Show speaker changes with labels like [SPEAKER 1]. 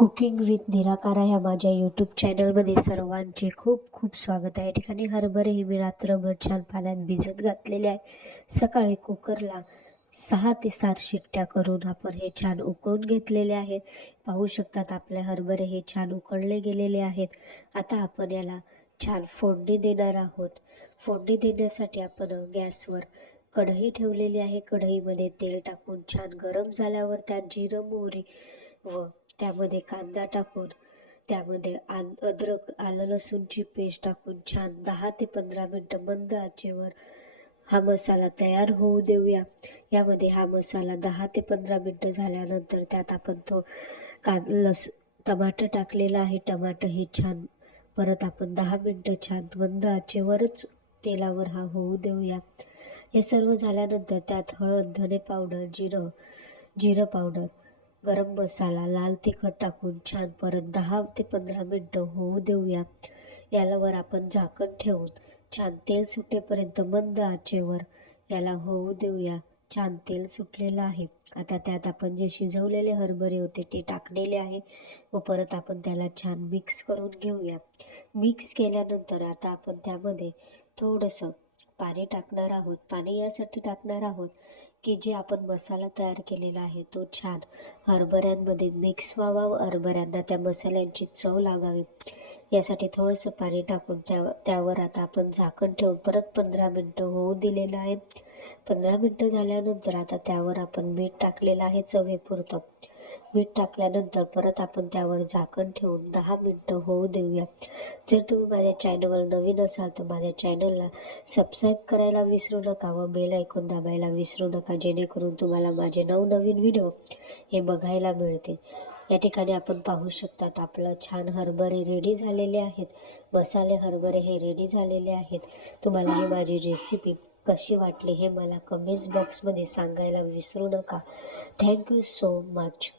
[SPEAKER 1] Cooking with nirakara ह्या माझ्या YouTube चॅनलमध्ये सर्वांचे खूप खूप स्वागत आहे. ठिकाणी हरभरे हे मी रात्रभर छान पाण्यात भिजत घातलेले आहे. सकाळी कुकरला सहा ते सात शिट्ट्या करून आपण हे छान उकळून घेतलेले आहेत. पाहू शकतात आपले हरभरे हे छान उकळले गेलेले आहेत. आता आपण याला छान फोडणी देणार आहोत. फोडणी देण्यासाठी आपण गॅसवर कढई ठेवलेली आहे. कढईमध्ये तेल टाकून छान गरम झाल्यावर त्यात जिरं मोहरी व त्यामध्ये कांदा टाकून त्यामध्ये आल अद्रक आलं लसूणची पेस्ट टाकून छान दहा ते पंधरा मिनटं मंद आचेवर हा मसाला तयार होऊ देऊया. यामध्ये हा मसाला दहा ते पंधरा मिनटं झाल्यानंतर त्यात आपण तो कां लस टमाटर टाकलेला आहे. टमाटर हे छान परत आपण दहा मिनटं छान मंद आचेवरच तेलावर हा होऊ देऊया. हे सर्व झाल्यानंतर त्यात हळद धने पावडर जिरं जिरं पावडर गरम मसाला लाल तिखट टाकून छान परत दहा ते पंधरा मिनटं होऊ देऊया. यालावर आपण झाकण ठेवून छान तेल सुटेपर्यंत मंद आचेवर याला होऊ देऊया. छान तेल सुटलेलं आहे. आता त्यात आपण जे शिजवलेले हरभरे होते ते टाकलेले आहे व परत आपण त्याला छान मिक्स करून घेऊया. मिक्स केल्यानंतर आता आपण त्यामध्ये थोडंसं पाणी टाकणार आहोत पाणी यासाठी टाकणार आहोत की जे आपण मसाला तयार केलेला आहे तो छान हरभऱ्यांमध्ये मिक्स व्हावा व हरभऱ्यांना त्या मसाल्यांची चव लागावी. यासाठी थोडंसं पाणी टाकून त्या त्यावर आता आपण झाकण ठेवून परत पंधरा मिनटं होऊ दिलेलं आहे. पंधरा मिनटं झाल्यानंतर आता त्यावर आपण मीठ टाकलेलं आहे चवीपुरतं. मीठ टाकल्यानंतर परत आपण त्यावर झाकण ठेवून दहा मिनटं होऊ देऊया. जर तुम्ही माझ्या चॅनलवर नवीन असाल तर माझ्या चॅनलला सबस्क्राईब करायला विसरू नका व बेल ऐकून दाबायला विसरू नका जेणेकरून तुम्हाला माझे नवनवीन व्हिडिओ हे बघायला मिळतील. या ठिकाणी आपण पाहू शकतात आपलं छान हरभरे रेडी झालेले आहेत. मसाले हरभरे हे रेडी झालेले आहेत. तुम्हाला ही माझी रेसिपी कशी वाटली हे मला कमेंट्स बॉक्समध्ये सांगायला विसरू नका. Thank you so much